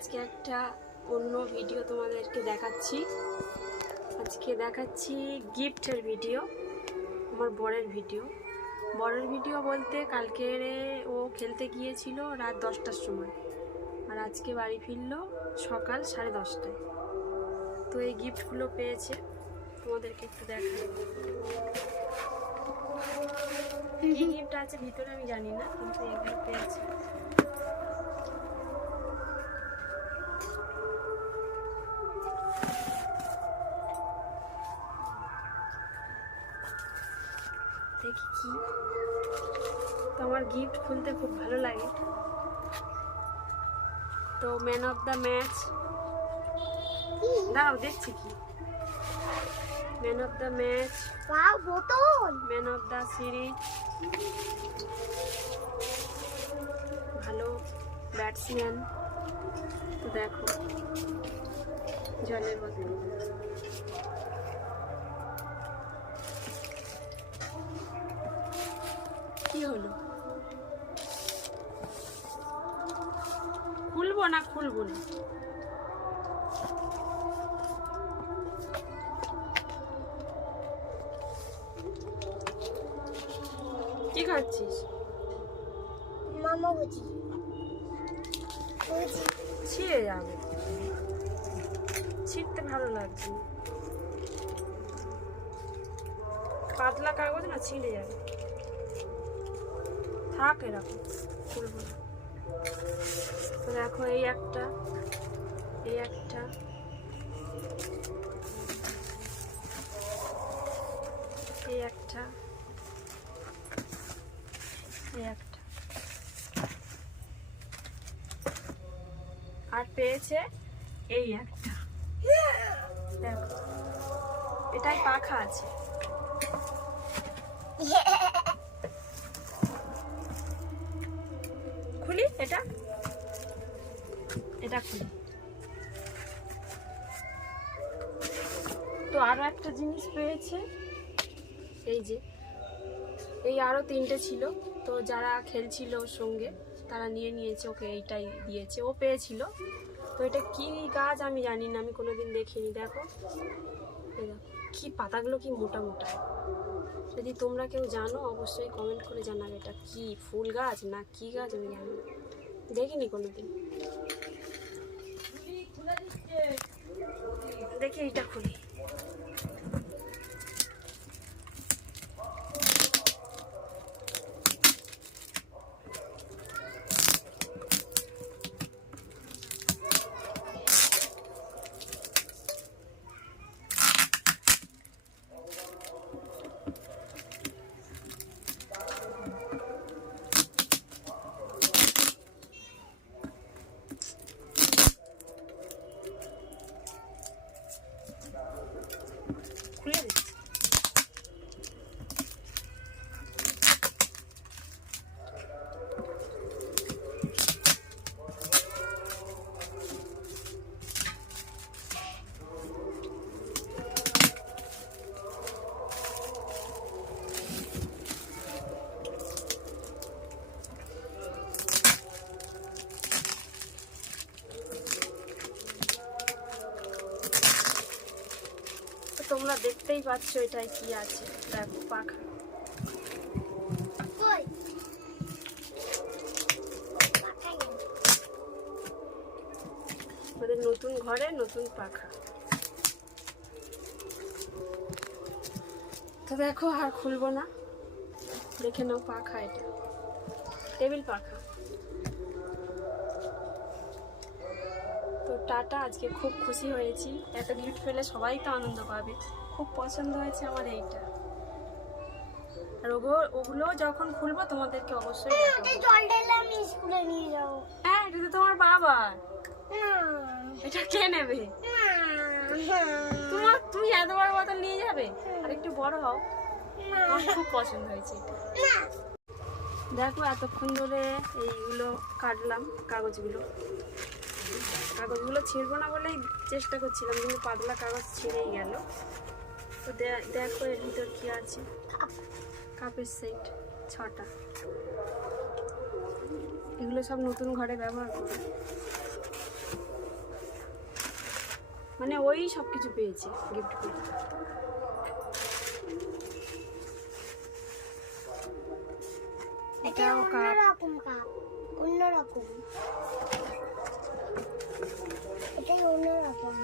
আজকে একটা অন্য ভিডিও তোমাদেরকে দেখাচ্ছি। আজকে দেখাচ্ছি গিফটের ভিডিও, আমার বরের ভিডিও। বরের ভিডিও বলতে কালকে ও খেলতে গিয়েছিল রাত 10টার সময়, আর আজকে বাড়ি ফিরলো সকাল 10:30টায়। তো এই গিফটগুলো পেয়েছে, তোমাদেরকে একটু দেখাই। কি গিফট আছে ভিতরে আমি জানি না, কিন্তু এগুলো পেয়েছে। দেখি কি, তো আমার গিফট খুলতে খুব ভালো লাগে। তো ম্যান অফ দ্য ম্যাচ, দাঁড়াও দেখছি কি, man of the match, man of the series, ভালো ব্যাটসম্যান। তো দেখো জলের বোতল, কি হলো, খুলবো না খুলবো না? কি খাচ্ছিস? মামা বুঝি ছিঁড়ে যাবে, ছিঁড়তে ভালো লাগছে না। পাতলা কাগজ না, ছিঁড়ে যাবে, থাক এরকম, খুলবো না। তো দেখো এই একটা, এই একটা, এই একটা, এই একটা, আর পেয়েছে এই একটা। দেখো এটাই পাখা আছে। খুলি এটা, এটা খুলি। তো আরো একটা জিনিস পেয়েছে, এই যে এই আরো 3টে ছিল, তো যারা খেলছিল ওর সঙ্গে তারা নিয়ে নিয়েছে, ওকে এইটাই দিয়েছে, ও পেয়েছিল। তো এটা কি গাছ আমি জানি না, আমি কোনোদিন দেখিনি। দেখো এই দেখো কি পাতাগুলো, কি মোটা মোটা। যদি তোমরা কেউ জানো অবশ্যই কমেন্ট করে জানাবে এটা কি ফুল গাছ না কি গাছ, আমি জানি না, দেখিনি কোনোদিন। দেখি এইটা খুলি। খুলে দিচ্ছি। তোমরা দেখতেই পাচ্ছ এটাই কি আছে। দেখো পাখা, আমাদের নতুন ঘরে নতুন পাখা। তো দেখো আর খুলবো না, দেখে নাও পাখা, এটা টেবিল পাখা। তো টাটা, আজকে খুব খুশি হয়েছি, এত গিফট পেলে সবাই তো আনন্দ পাবে। খুব পছন্দ হয়েছে আমার এইটা, আর ওগুলো যখন খুলবো তোমাদেরকে অবশ্যই হ্যাঁ, এটা তো তোমার বাবা, এটা কে নেবে? তুমি এত বড় বোতল নিয়ে যাবে? আর একটু বড় হও, আমার খুব পছন্দ হয়েছে। দেখো এতক্ষণ ধরে এইগুলো কাটলাম, কাগজগুলো ছিঁড়বো না বলেই চেষ্টা করছিলাম, কিন্তু পাতলা কাগজ ছিঁড়েই গেল। তো দেখো এর ভিতর কি আছে। কাপের সেট 6টা, এগুলো সব নতুন ঘরে ব্যবহার করো। মানে ওই সব কিছু পেয়েছে গিফট করে। এটা এটাও কাপ। অন্যরকম কাপ, অন্যরকম। এটাই অন্যরকম।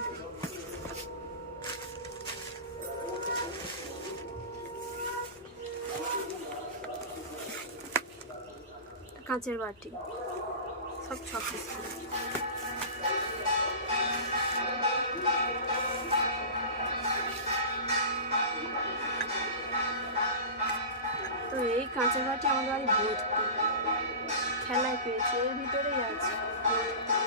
কাঁচের বাটি, সব ছ পিস। তো এই কাঁচের বাটি আমাদের বাড়ি ভর্তি, খেলায় পেয়েছি, এর ভিতরেই আছে ভর্তি।